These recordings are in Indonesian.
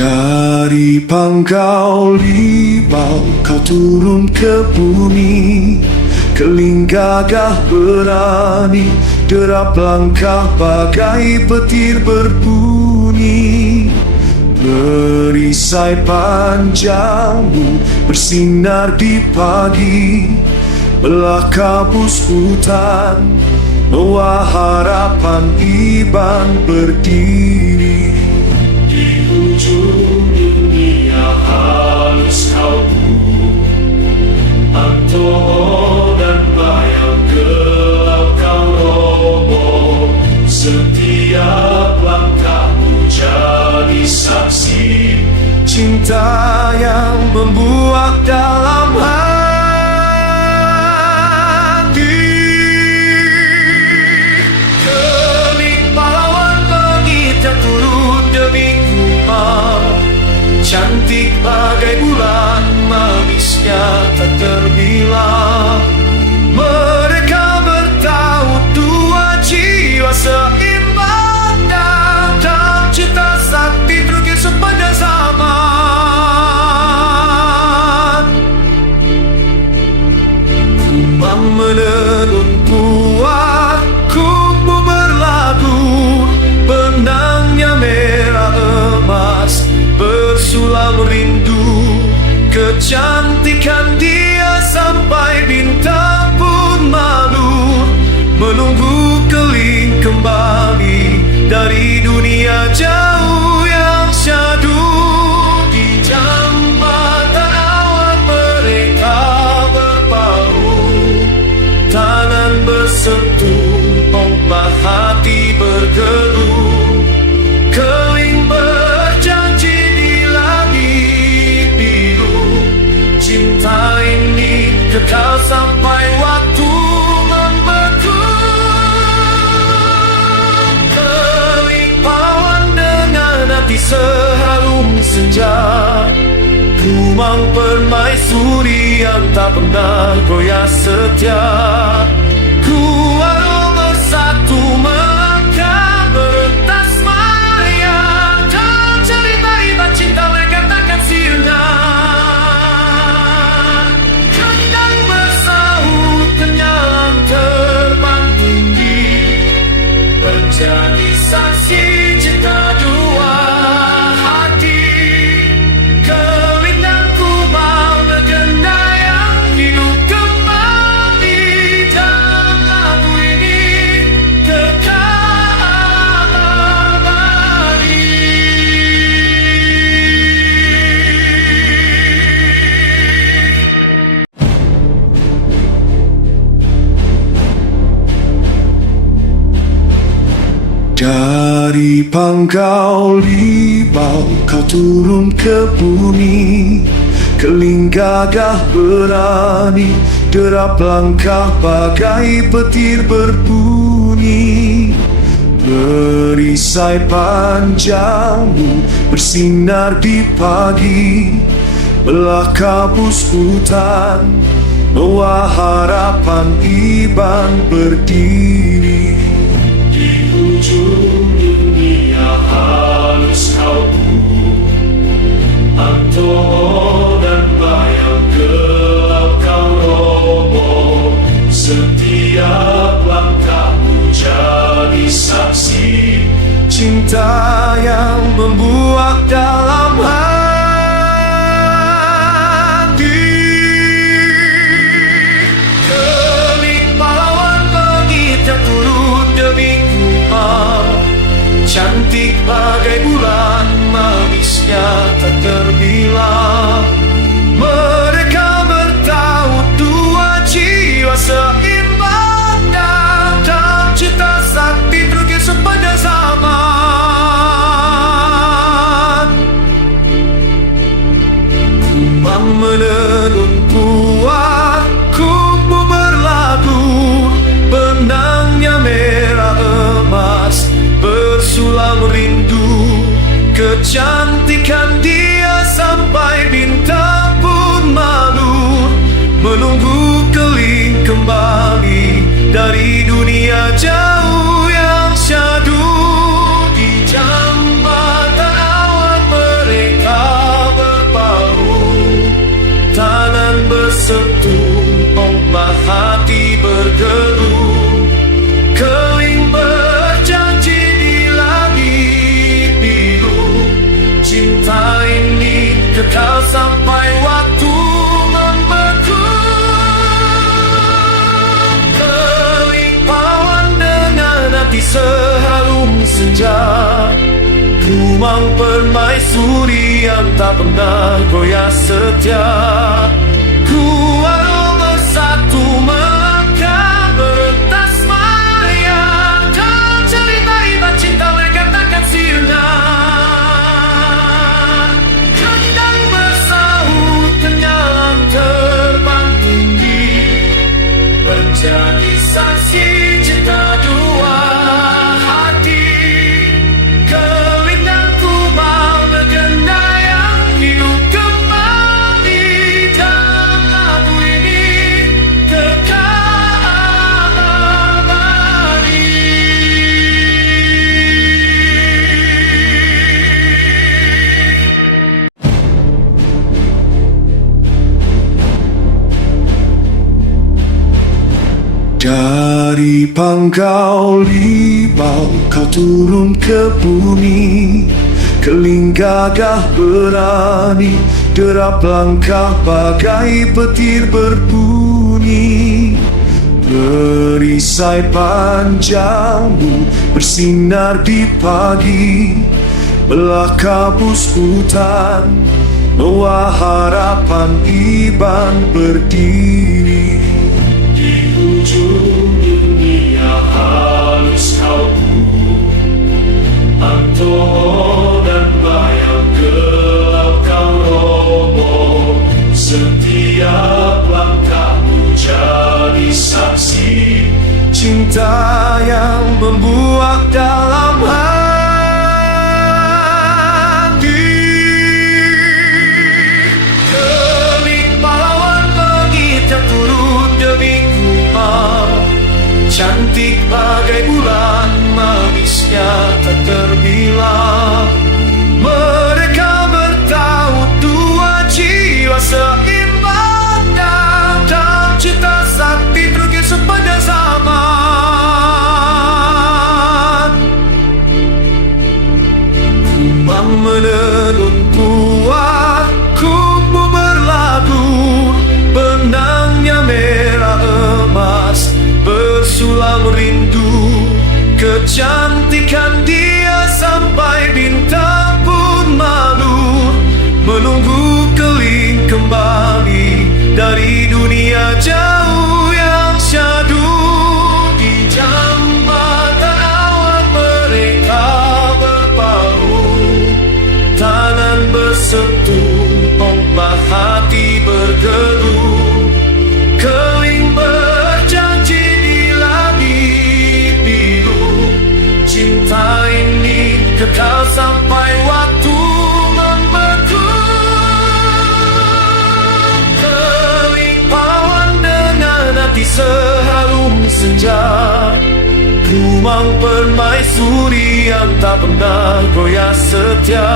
Dari pangkal libau kau turun ke bumi, keling gagah berani, derap langkah bagai petir berbunyi. Perisai panjangmu bersinar di pagi, belah kabus hutan, bawa harapan Iban berdiri. Di ujung dunia halus kau Antoho dan bayang gelap kau roboh. Setiap langkahmu jadi saksi cinta yang membuat dalam hati. Keling pahlawan langit yang turun demi kumau, cantik bagai bulan, manisnya tak terbilang. Mereka bertaut dua jiwa seimbang, dalam cinta sakti terukir sepanjang zaman. Kumbang menenun kuat, kubu berlagu, benangnya merah emas, bersulam rindu. Kecantikan dia sampai bintang pun malu, menunggu keling kembali dari dunia jauh yang syahdu. Di jambatan awan mereka berpaut, tangan bersentuh, ombak hati bergeluh. Keling berjanji di langit biru, cinta ini kekal sampai waktu membeku. Keling pahlawan dengan hati seharum senja, rumang permaisuri yang tak pernah goyah setia. Kuaro bersatu melangkah berentas maya, dan cerita indah cinta mereka takkan sirna. Kendang bersaut, kenyalang terbang tinggi, menjadi saksi cinta dua hati. Keling dan kumbang bergandayang hidup kembali dalam lagu ini, kekal abadi. Dari pangkal libau kau turun ke bumi, keling gagah berani, derap langkah bagai petir berbunyi. Perisai panjangmu bersinar di pagi, belah kabus hutan, bawa harapan Iban berdiri. Di ujung dunia halus kau Antoho dan bayang gelap kau roboh. Setiap langkahmu jadi saksi cinta yang membuat dalam hati. Keling pahlawan langit yang turun demi kumau, cantik bagai bulan, manisnya tak terbilang. Mereka bertaut dua jiwa seimbang, dalam cinta sakti terukir sepanjang zaman. Kumbang menenun kuat, kubu berlagu, benangnya merah emas, bersulam rindu. Kecantikan dia sampai bintang pun malu, menunggu keling kembali dari dunia jauh yang syahdu. Di jambatan awan mereka Rumang permaisuri yang tak pernah goyah setia. Gua nomor satu Mekah beretas Maria. Dan cerita indah cinta mereka takkan sirna. Kandang bersahut kenyalang terbang tinggi, menjadi saksi cinta dua hati. Kelingan kubang legenda yang hidup kembali dalam lagu ini, kekal abadi. Dari pangkal libau kau turun ke bumi, keling gagah berani, derap langkah bagai petir berbunyi. Perisai panjangmu bersinar di pagi, belah kabus hutan, bawa harapan Iban berdiri. Di ujung dunia halus kau Anto dan bayang gelap kau roboh. Setiap langkahmu jadi saksi cinta yang membuat dalam hati. Keling pahlawan langit yang turut demi kumau, cantik bagai bulan, manisnya tak terbilang. Mereka bertaut dua jiwa seimbang dalam cinta sakti terukir sepanjang zaman. Kumang menenun kuat, kubu berlagu, benangnya merah emas, bersulam rindu. Kecantikan dia sampai bintang pun malu, menunggu keling kembali dari dunia jauh yang syadu. Di jambatan awan mereka berpaut, tangan bersentuh, ombak hati bergelut. Keling berjanji di langit biru, cinta ini kekal sampai waktu membeku. Keling pahlawan dengan hati seharum senja, rumang permaisuri yang tak pernah goyah setia.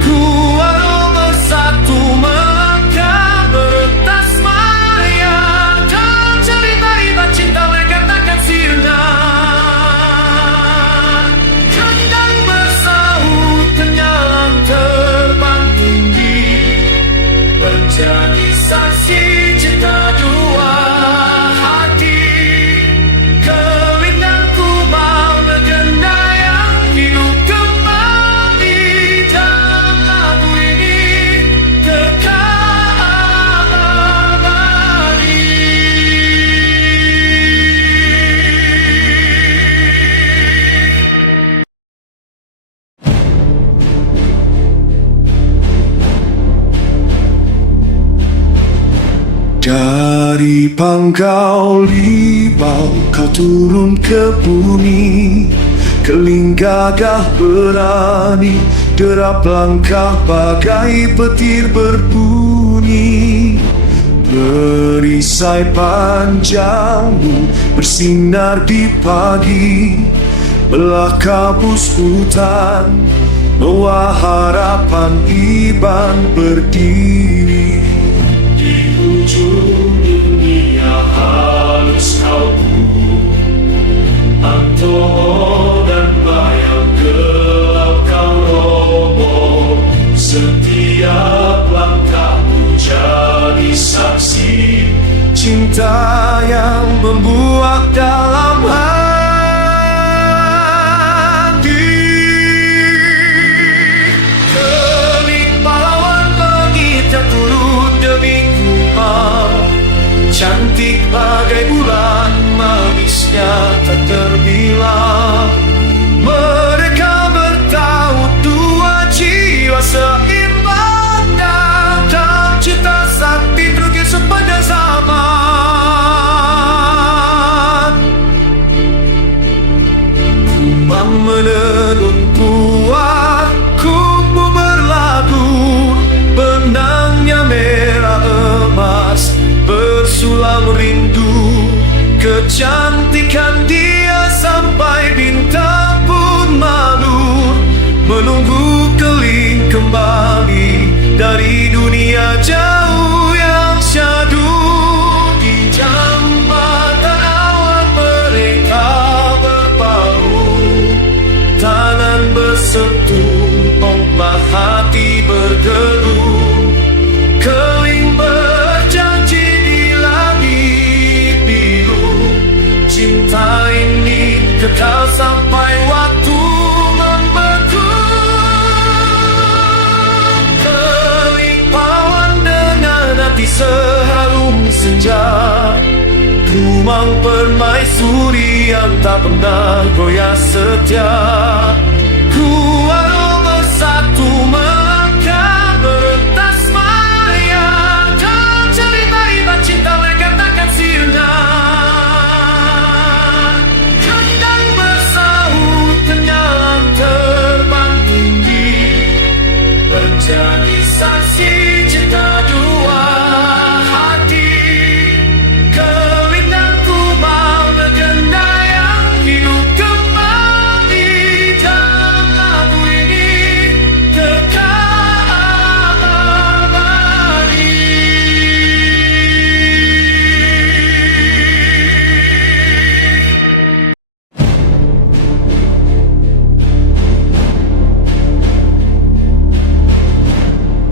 Gua nomor satu Mekah beretas Maria. Dan cerita indah cinta mereka takkan sirna. Kandang bersahut kenyalang terbang tinggi, menjadi saksi cinta dua hati. Kelingan kubang legenda yang hidup kembali dalam lagu ini, kekal abadi. Dari pangkal libau kau turun ke bumi, keling gagah berani, derap langkah bagai petir berbunyi. Perisai panjangmu bersinar di pagi, belah kabus hutan, bawa harapan Iban berdiri. Di ujung dunia halus kau Anto dan bayang gelap kau roboh. Setiap langkahmu jadi saksi cinta yang membuat dalam hati. manisnya tak terbilang. Mereka bertaut dua jiwa seimbang dan cita sakti terukir sepanjang zaman. Kumang menenun kuat, kubu berlagu, benangnya merah emas, bersulam rindu. Kecantikan dia sampai bintang pun malu, menunggu keling kembali dari dunia jauh yang syadu. Di jambatan awan mereka berpaut, tangan bersatu, ombak hati bergelut. Keling berjanji di langit biru, cinta ini kekal sampai waktu membeku. Keling pawan dengan hati seharum senja, Kumang permaisuri yang tak pernah goyah setia. Kuaro bersatu melangkah berentas maya, dan cerita indah cinta mereka takkan sirna. Kandang bersahut kenyang terbang tinggi, menjadi saksi cinta dua hati. Keling dan Kumang legenda yang hidup kembali dalam lagu ini, kekal abadi.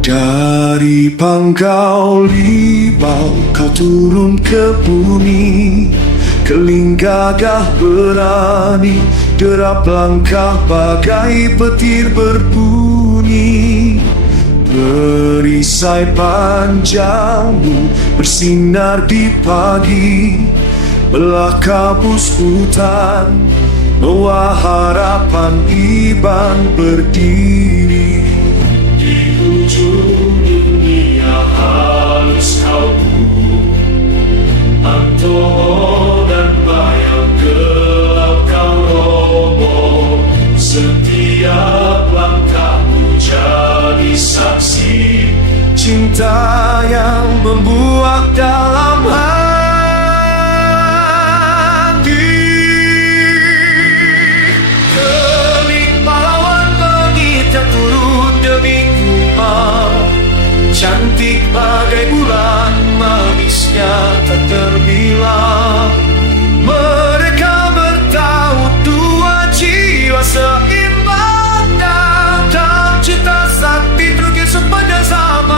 Dari pangkal libau kau turun ke bumi, keling gagah berani, derap langkah bagai petir berbunyi. Perisai panjangmu bersinar di pagi, belah kabus hutan, bawa harapan iban berdiri. Di ujung dunia halus kau Antono dan bayang gelap kau roboh. Setiap langkahmu jadi saksi cinta yang membuat dalam hati. Keling pahlawan langit yang turun demi Kumang, cantik bagai bulan, manisnya tak terbilang. Mereka bertaut dua jiwa seimbang dan cita sakti terukir sepanjang zaman.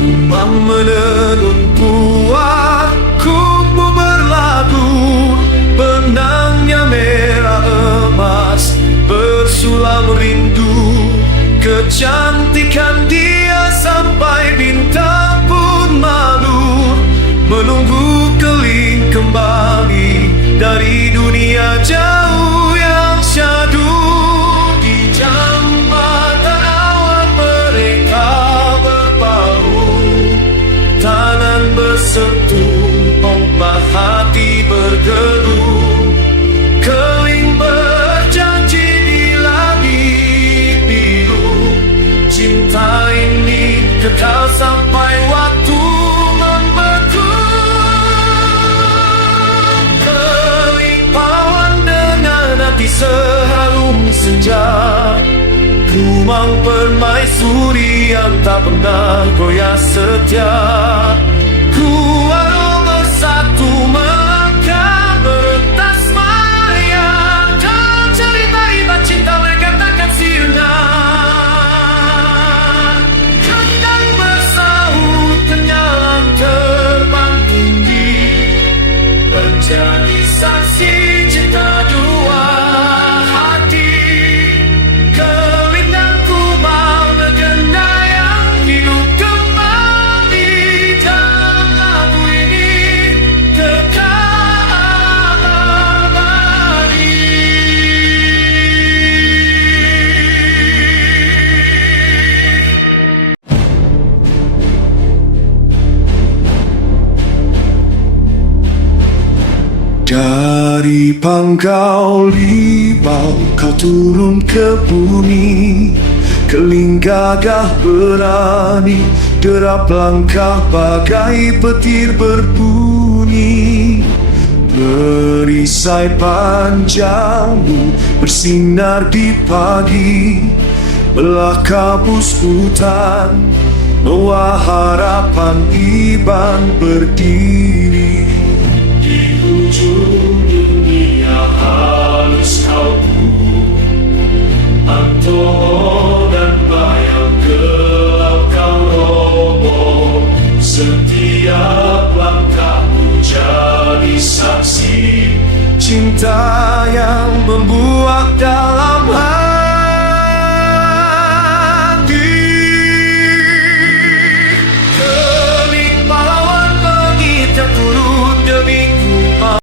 Kumang menenun kuat, kubu berlagu, benangnya merah emas, bersulam rindu. Kecantikan dia sampai bintang pun malu, menunggu keling kembali dari dunia jauh yang syadu. Di jambatan awan mereka berpaut, tangan bersatu, ombak hati bergelut. Keling berjanji di langit biru, cinta ini kekal sampai waktu membeku. Keling pawan dengan hati seharum senja, Kumang permaisuri yang tak pernah goyah setia. Kuaro bersatu melangkah berentas maya, dan cerita indah cinta mereka takkan sirna. Kandang bersahut kenyang terbang tinggi, menjadi saksi cinta dua hati. Keling dan Kumang legenda yang hidup kembali Dari pangkal limau kau turun ke bumi, keling gagah berani, derap langkah bagai petir berbunyi. Perisai panjangmu bersinar di pagi, belah kabus hutan, bawa harapan Iban berdiri. Di ujung dunia halus kau Antoho dan bayang gelap kau roboh. Setiap langkahmu jadi saksi cinta yang membuat